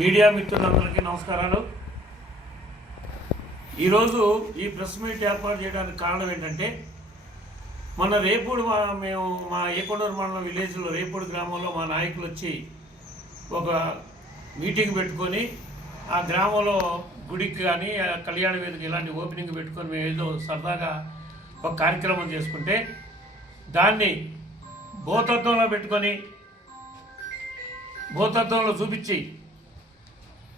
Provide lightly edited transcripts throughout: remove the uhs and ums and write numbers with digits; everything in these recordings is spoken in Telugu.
మీడియా మిత్రులందరికీ నమస్కారాలు. ఈరోజు ఈ ప్రెస్ మీట్ ఏర్పాటు చేయడానికి కారణం ఏంటంటే, మన రేపూడు మేము మా ఏకొండూరు మండలం విలేజ్లో రేపూడు గ్రామంలో మా నాయకులు వచ్చి ఒక మీటింగ్ పెట్టుకొని ఆ గ్రామంలో గుడికి కానీ కళ్యాణ వేదిక ఇలాంటి ఓపెనింగ్ పెట్టుకొని మేము ఏదో సరదాగా ఒక కార్యక్రమం చేసుకుంటే దాన్ని భూతత్వంలో పెట్టుకొని భూతత్వంలో చూపించి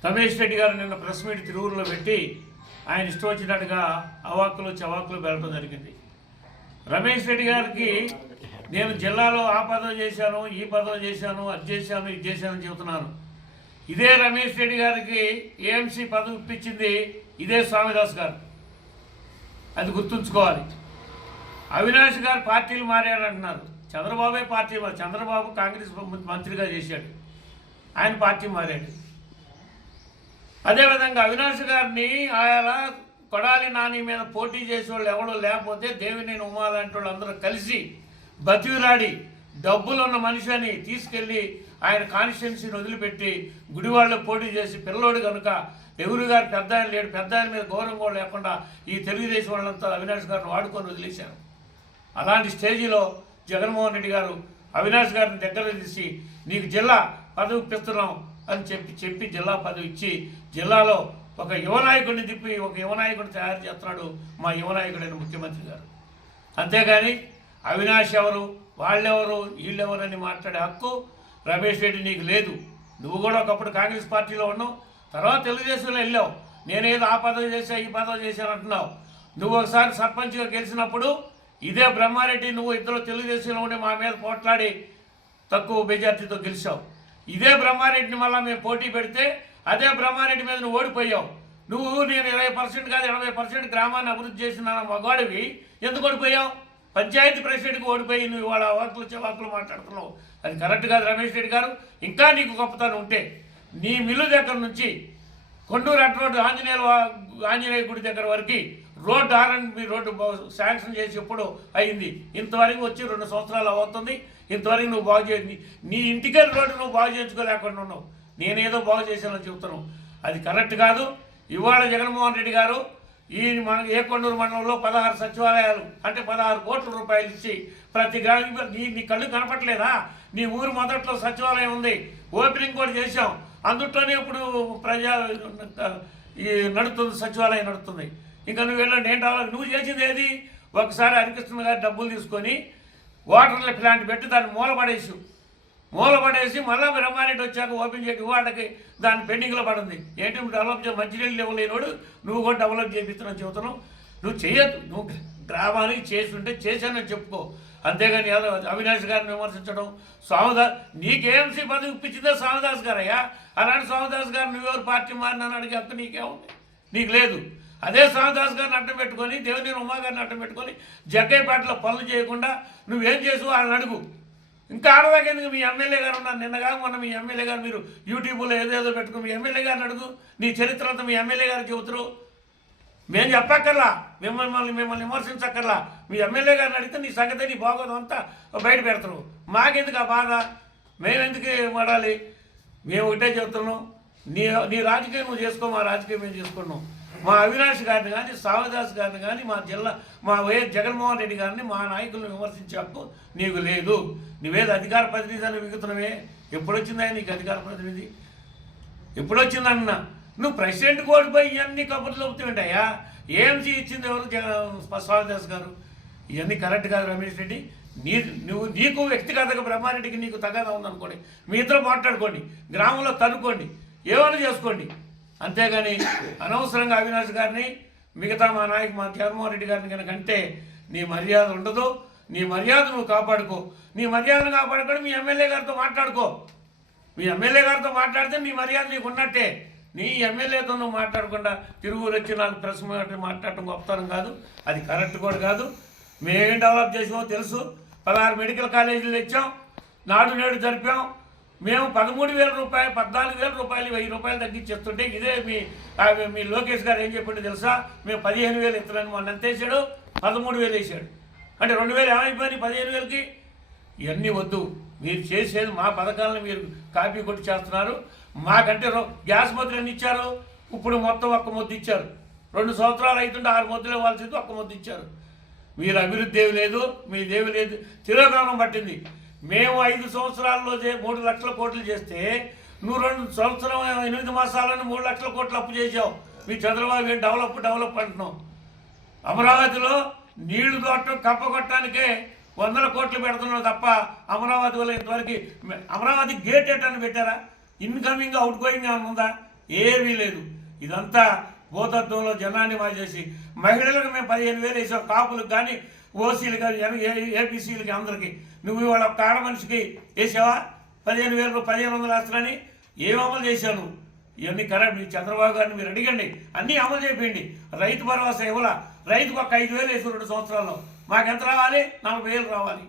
రమేష్ రెడ్డి గారు నిన్న ప్రెస్ మీట్ తిరువురులో పెట్టి ఆయన ఇష్టం వచ్చినట్టుగా అవాక్కులు చవాకులు పెరగడం జరిగింది. రమేష్ రెడ్డి గారికి నేను జిల్లాలో ఆ పదవి చేశాను, ఈ పదవి చేశాను, అది చేశాను, ఇది చేశానని చెబుతున్నాను. ఇదే రమేష్ రెడ్డి గారికి ఏఎంసీ పదవి ఇప్పించింది ఇదే స్వామిదాస్ గారు. అది గుర్తుంచుకోవాలి. అవినాష్ గారు పార్టీలు మారారంటున్నారు. చంద్రబాబే పార్టీ చంద్రబాబు కాంగ్రెస్ మంత్రిగా చేశాడు, ఆయన పార్టీ మారాడు. అదేవిధంగా అవినాష్ గారిని ఆయన కొడాలి నాని మీద పోటీ చేసేవాళ్ళు ఎవరు లేకపోతే దేవినేని ఉమా లాంటి వాళ్ళు అందరూ కలిసి బతివిలాడి డబ్బులు ఉన్న మనిషి అని తీసుకెళ్ళి ఆయన కాన్స్టిట్యున్సీని వదిలిపెట్టి గుడివాళ్ళకు పోటీ చేసి పిల్లోడు కనుక నెహ్రూ గారు పెద్ద ఆయన లేడు, పెద్ద ఆయన మీద గౌరవం కూడా లేకుండా ఈ తెలుగుదేశం వాళ్ళంతా అవినాష్ గారిని వాడుకొని వదిలేశారు. అలాంటి స్టేజీలో జగన్మోహన్ రెడ్డి గారు అవినాష్ గారిని దగ్గర తీసి నీకు జిల్లా పదవి ఇప్పిస్తున్నాం అని చెప్పి జిల్లా పదవి ఇచ్చి జిల్లాలో ఒక యువనాయకుడిని తిప్పి ఒక యువనాయకుడిని తయారు చేస్తున్నాడు మా యువనాయకుడైన ముఖ్యమంత్రి గారు. అంతేగాని అవినాష్ ఎవరు, వాళ్ళెవరు, వీళ్ళెవరని మాట్లాడే హక్కు రమేష్ రెడ్డి నీకు లేదు. నువ్వు కూడా ఒకప్పుడు కాంగ్రెస్ పార్టీలో ఉన్నావు, తర్వాత తెలుగుదేశంలో వెళ్ళావు. నేనేదో ఆ పదవి చేశా ఈ పదవి చేశాను అంటున్నావు. నువ్వు ఒకసారి సర్పంచ్గా గెలిచినప్పుడు ఇదే బ్రహ్మారెడ్డి నువ్వు ఇద్దరు తెలుగుదేశంలో ఉండి మా మీద పోట్లాడి తక్కువ మెజార్టీతో గెలిచావు. ఇదే బ్రహ్మారెడ్డిని మళ్ళీ మేము పోటీ పెడితే అదే బ్రహ్మారెడ్డి మీద నువ్వు ఓడిపోయావు. నువ్వు నేను 20% కాదు 80% గ్రామాన్ని అభివృద్ధి చేసిన మగవాడివి ఎందుకు ఓడిపోయావు? పంచాయతీ ప్రెసిడెంట్కి ఓడిపోయి నువ్వు ఇవాళ వాకులు చెవాకులు మాట్లాడుతున్నావు. అది కరెక్ట్ కాదు రమేష్ రెడ్డి గారు. ఇంకా నీకు గొప్పతనం ఉంటే నీ మిల్లు దగ్గర నుంచి కొండూరు అట్ రోడ్డు ఆంజనేయ గుడి దగ్గర వరకు రోడ్డు R&B రోడ్డు శాంక్షన్ చేసి ఎప్పుడు అయింది. ఇంతవరకు వచ్చి 2 సంవత్సరాలు అవుతుంది. ఇంతవరకు నువ్వు బాగు చేసి నీ ఇంటికెళ్ళి రోడ్డు నువ్వు బాగు చేయించుకోలేకుండా ఉన్నావు. నేనేదో బాగు చేశానని చెబుతున్నావు. అది కరెక్ట్ కాదు. ఇవాళ జగన్మోహన్ రెడ్డి గారు ఈ మన ఏకొండూరు మండలంలో 16 సచివాలయాలు అంటే 16 కోట్ల రూపాయలు ఇచ్చి ప్రతి గ్రామానికి నీ కళ్ళు కనపట్లేదా? నీ ఊరు మొదట్లో సచివాలయం ఉంది, ఓపెనింగ్ కూడా చేశాం. అందుట్లోనే ఇప్పుడు ఈ నడుస్తుంది, సచివాలయం నడుస్తుంది. ఇంకా నువ్వు వెళ్ళండి ఏం రావాలి. నువ్వు చేసింది ఏది? ఒకసారి హరికృష్ణ గారి డబ్బులు తీసుకొని వాటర్ ప్లాంట్ పెట్టి దాన్ని మూలపడేసి మళ్ళీ బ్రహ్మారెడ్డి వచ్చాక ఓపెన్ చేయడం వాటికి దాన్ని పెండింగ్లో పడింది. ఏంటి డెవలప్ మంచినీళ్ళు ఇవ్వలేనోడు నువ్వు కూడా డెవలప్ చేపిస్తున్నావు చెబుతున్నావు. నువ్వు చేయొద్దు. నువ్వు గ్రామానికి చేస్తుంటే చేశానని చెప్పుకో. అంతేగాని అవినాష్ గారిని విమర్శించడం. స్వామిదాస్ నీకేఎంసీ పదవి ఇప్పించిందే స్వామిదాస్ గారయ్యా. అలాంటి స్వామిదాస్ గారు నువ్వెవరు పార్టీ మారినాను అడిగే హక్కు నీకేముంది? నీకు లేదు. అదే స్వామిదాస్ గారిని అడ్డం పెట్టుకొని దేవినేని ఉమా గారిని అడ్డం పెట్టుకొని జగ్గయ్యపేటలో పనులు చేయకుండా నువ్వేం చేసావు వాళ్ళని అడుగు. ఇంకా ఆడదాకా ఎందుకు? మీ ఎమ్మెల్యే గారు ఉన్నారు. నిన్నగా మొన్న మీ ఎమ్మెల్యే గారు మీరు యూట్యూబ్లో ఏదేదో పెట్టుకుని మీ ఎమ్మెల్యే గారిని అడుగు. నీ చరిత్ర అంతా మీ ఎమ్మెల్యే గారు చెబుతారు. మేము చెప్పక్కర్లా, మిమ్మల్ని విమర్శించక్కర్లా. మీ ఎమ్మెల్యే గారిని అడిగితే నీ సంగతి నీ బాగోదు అంతా బయట పెడతారు. మాకెందుకు ఆ బాధ? మేమెందుకు పడాలి? మేము ఒకటే చెబుతున్నాం. నీ రాజకీయం నువ్వు చేసుకో, మా రాజకీయం మేము చేసుకున్నాం. మా అవినాష్ గారిని కానీ స్వామిదాస్ గారిని కానీ మా వైఎస్ జగన్మోహన్ రెడ్డి గారిని మా నాయకులను విమర్శించే హక్కు నీకు లేదు. నువ్వేదో అధికార ప్రతినిధి అని మిగుతున్నావే. ఎప్పుడొచ్చిందా నీకు అధికార ప్రతినిధి? ఎప్పుడొచ్చిందన్న నువ్వు ప్రెసిడెంట్కి ఓడిపోయి ఇవన్నీ కబుర్లు చెబుతుంటాయా? ఏఎంసీ ఇచ్చింది ఎవరు? స్వామిదాస్ గారు. ఇవన్నీ కరెక్ట్ కాదు రమేష్ రెడ్డి. నీకు వ్యక్తిగతంగా బ్రహ్మారెడ్డికి నీకు తగాదా ఉందనుకోండి, మీ ఇద్దరు మాట్లాడుకోండి, గ్రామంలో తనుకోండి, ఏమైనా చేసుకోండి. అంతేగాని అనవసరంగా అవినాష్ గారిని మిగతా మా జగన్మోహన్ రెడ్డి గారిని కనుక అంటే నీ మర్యాద ఉండదు. నీ మర్యాద నువ్వు కాపాడుకో. నీ మర్యాదను కాపాడుకొని మీ ఎమ్మెల్యే గారితో మాట్లాడుకో. మీ ఎమ్మెల్యే గారితో మాట్లాడితే నీ మర్యాద నీకు ఉన్నట్టే. నీ ఎమ్మెల్యేతో నువ్వు మాట్లాడకుండా తిరుగురు వచ్చి నాకు ప్రెస్ మాట్లాడటం గొప్పతనం కాదు. అది కరెక్ట్ కూడా కాదు. మేమేం డెవలప్ చేసామో తెలుసు. 16 మెడికల్ కాలేజీలు తెచ్చాం, నాడు నేడు జరిపాం. మేము 13,000 రూపాయలు 14,000 రూపాయలు 1,000 రూపాయలు తగ్గించేస్తుంటే ఇదే మీ లోకేష్ గారు ఏం చెప్పిండో తెలుసా? మేము 15,000 ఇస్తున్నాను. మొన్న ఎంత వేసాడు? 13,000 వేసాడు. అంటే 2,000 ఏమైపోయినాయి 15,000కి? ఇవన్నీ వద్దు. మీరు చేసేది మా పథకాలను మీరు కాపీ కొట్టి చేస్తున్నారు. మాకంటే గ్యాస్ మొద్దులు ఎన్ని ఇచ్చారు? ఇప్పుడు మొత్తం ఒక్క మొద్దు ఇచ్చారు. 2 సంవత్సరాలు అవుతుంటే 6 మొద్దులు ఇవ్వాల్సింది ఒక్క మొద్దు ఇచ్చారు. మీరు అభివృద్ధి ఏమి లేదు, మీదేమి లేదు, తిరోగమనం పట్టింది. మేము 5 సంవత్సరాల్లో 3 లక్షల కోట్లు చేస్తే నువ్వు 2 సంవత్సరం 8 మాసాలను 3 లక్షల కోట్లు అప్పు చేసావు. మీ చంద్రబాబు ఏం డెవలప్ అంటున్నావు. అమరావతిలో నీళ్లు కొట్టడం కప్పగొట్టడానికే 100 కోట్లు పెడుతున్నావు తప్ప అమరావతి వల్ల ఇంతవరకు అమరావతి గేట్ ఎట్టని పెట్టారా? ఇన్కమింగ్ అవుట్ గోయింగ్ ఏమైనా ఉందా? ఏమీ లేదు. ఇదంతా భూతత్వంలో జనాన్ని చేసి మహిళలకు మేము 15,000 వేసాం, కాపులకు కానీ ఓసీలు కానీ ఏపీసీలకి అందరికీ. నువ్వు ఇవాళ ఒక ఆడ మనిషికి వేసావా 15,000 1,500 వేస్తారని? ఏం అమలు చేశాను? ఇవన్నీ కరెక్ట్. మీ చంద్రబాబు గారిని మీరు అడిగండి, అన్నీ అమలు చేయండి. రైతు భరోసా ఇవ్వాల, రైతుకు ఒక 5,000 వేసి 2 సంవత్సరాల్లో మాకెంత రావాలి? 40,000 రావాలి.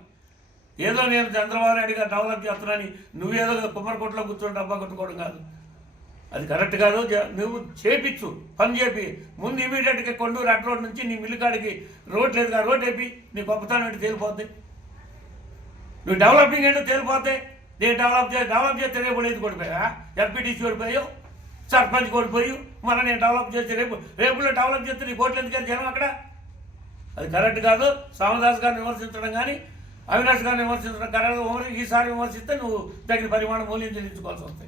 ఏదో నేను చంద్రబాబు నాయుడు గారు డెవలప్ చేస్తున్నాని నువ్వేదో కుమ్మరికోట్లో కూర్చొని డబ్బా కొట్టుకోవడం కాదు, అది కరెక్ట్ కాదు. నువ్వు చేపించు, పని చేపి. ముందు ఇమీడియట్గా కొండూరు అట్ రోడ్ నుంచి నీ మిల్లుకాడికి రోడ్ లేదుగా, రోడ్ వేపి. నీ గొప్పతనం ఏంటో తేలిపోద్ది, నువ్వు డెవలపింగ్ ఏంటో తేలిపోతే. నేను డెవలప్ చేస్తే రేపు ఇది కొడిపోయా, ఎంపీటీసీ ఓడిపోయావు, సర్పంచ్ ఓడిపోయి, మళ్ళీ నేను డెవలప్ చేస్తే రేపులో డెవలప్ చేస్తే నీ కోట్లు ఎందుకు జనం అక్కడ? అది కరెక్ట్ కాదు. సామదాస్ గారిని విమర్శించడం కానీ అవినాష్ గారిని విమర్శించడం కరెక్ట్. ఈసారి విమర్శిస్తే నువ్వు తగిన పరిమాణం మూల్యం చెల్లించుకోవాల్సి వస్తాయి.